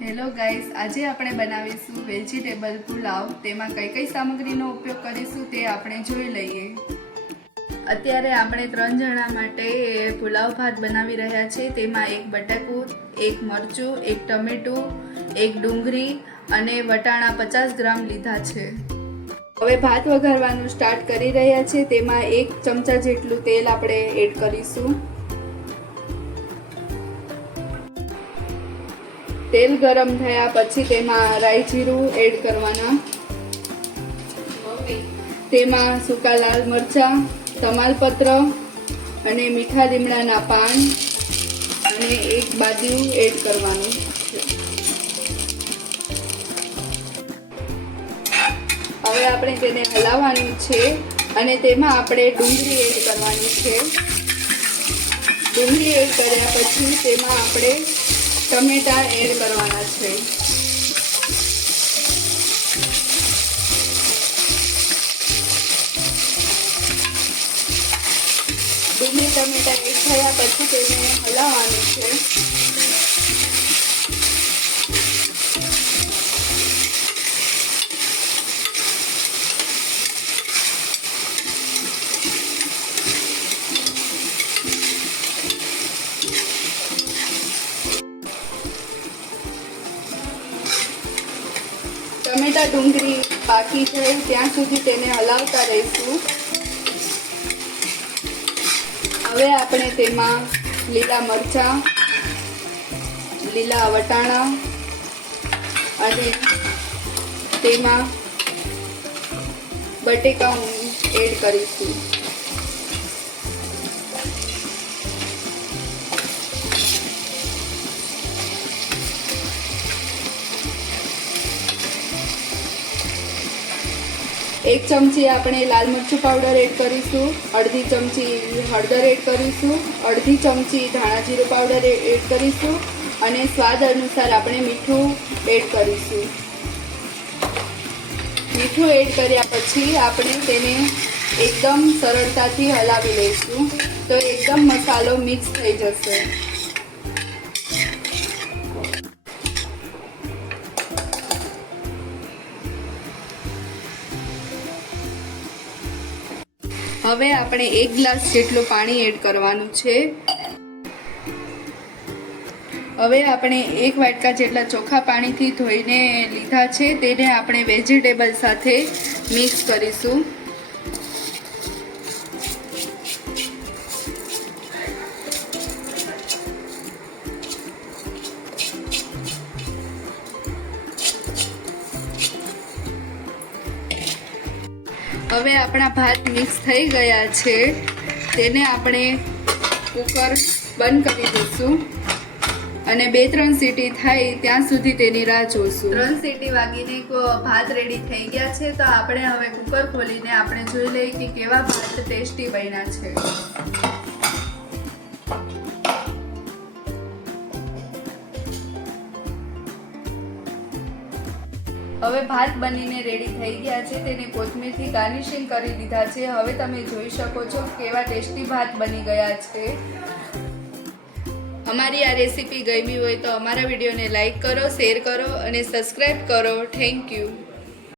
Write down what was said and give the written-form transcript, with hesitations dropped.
Hello guys, આજે આપણે બનાવીશું વેજીટેબલ પુલાવ। તેમાં કઈ કઈ સામગ્રીનો ઉપયોગ કરીશું તે આપણે જોઈ લઈએ। અત્યારે આપણે 3 જણા માટે પુલાવ ભાત બનાવી રહ્યા છે। તેમાં એક બટાકું, એક મરચું, એક ટમેટું, એક ડુંગળી અને વટાણા 50 ગ્રામ લીધા છે। હવે ભાત વઘારવાનું સ્ટાર્ટ કરી રહ્યા છે। તેમાં 1 ચમચા જેટલું તેલ આપણે એડ કરીશું। તેલ ગરમ થયા પછી તેમાં રાઈ જીરું એડ કરવાના। તેમાં સૂકા લાલ મરચાં, તમાલપત્ર અને મીઠા લીમડાના પાન અને એક બાદિયું એડ કરવાનું। હવે આપણે તેને હલાવવાનું છે અને તેમાં આપણે ડુંગળી એડ કરવાની છે। ડુંગળી એડ કર્યા પછી તેમાં આપણે ટમેટા એડ કરવાના છે। ડુંગળી ટમેટા એડ થયા પછી તેને હલાવવાનું છે। ટમેટા ડુંગળી પાકી જાય ત્યાં સુધી તેને હલાવતા રહીશું। હવે આપણે તેમાં લીલા મરચાં, લીલા વટાણા અને તેમાં બટેકા એડ કરીશું। एक चमची આપણે લાલ મરચું પાવડર એડ કરીશું, અડધી ચમચી હળદર એડ કરીશું, અડધી ચમચી ધાણા જીરું પાવડર એડ કરીશું અને સ્વાદ અનુસાર આપણે મીઠું એડ કરીશું। મીઠું એડ કર્યા પછી આપણે તેને એકદમ સરળતાથી હલાવી લઈશું તો એકદમ મસાલો મિક્સ થઈ જશે। હવે આપણે 1 ગ્લાસ જેટલું પાણી એડ કરવાનું છે। હવે આપણે 1 વાટકા જેટલા ચોખ્ખા પાણીથી ધોઈને લીધા છે તેને આપણે વેજીટેબલ સાથે મિક્સ કરીશું। હવે આપણા ભાત મિક્સ થઈ ગયા છે તેને આપણે કુકર બંધ કરી દઈશું અને 2-3 સીટી થાય ત્યાં સુધી તેની રાહ જોઈશું। 3 સીટી વાગીને ભાત રેડી થઈ ગયા છે તો આપણે હવે કુકર ખોલીને આપણે જોઈ લઈએ કે કેવા ભાત ટેસ્ટી બન્યા છે। હવે ભાત બનીને રેડી થઈ ગયા છે તેને કોથમીરથી ગાર્નિશિંગ કરી દીધા છે। હવે તમે જોઈ શકો છો કેવા ટેસ્ટી ભાત બની ગયા છે। અમારી આ રેસીપી ગમી હોય તો અમારા વિડીયોને લાઈક કરો, શેર કરો અને સબસ્ક્રાઈબ કરો। Thank you.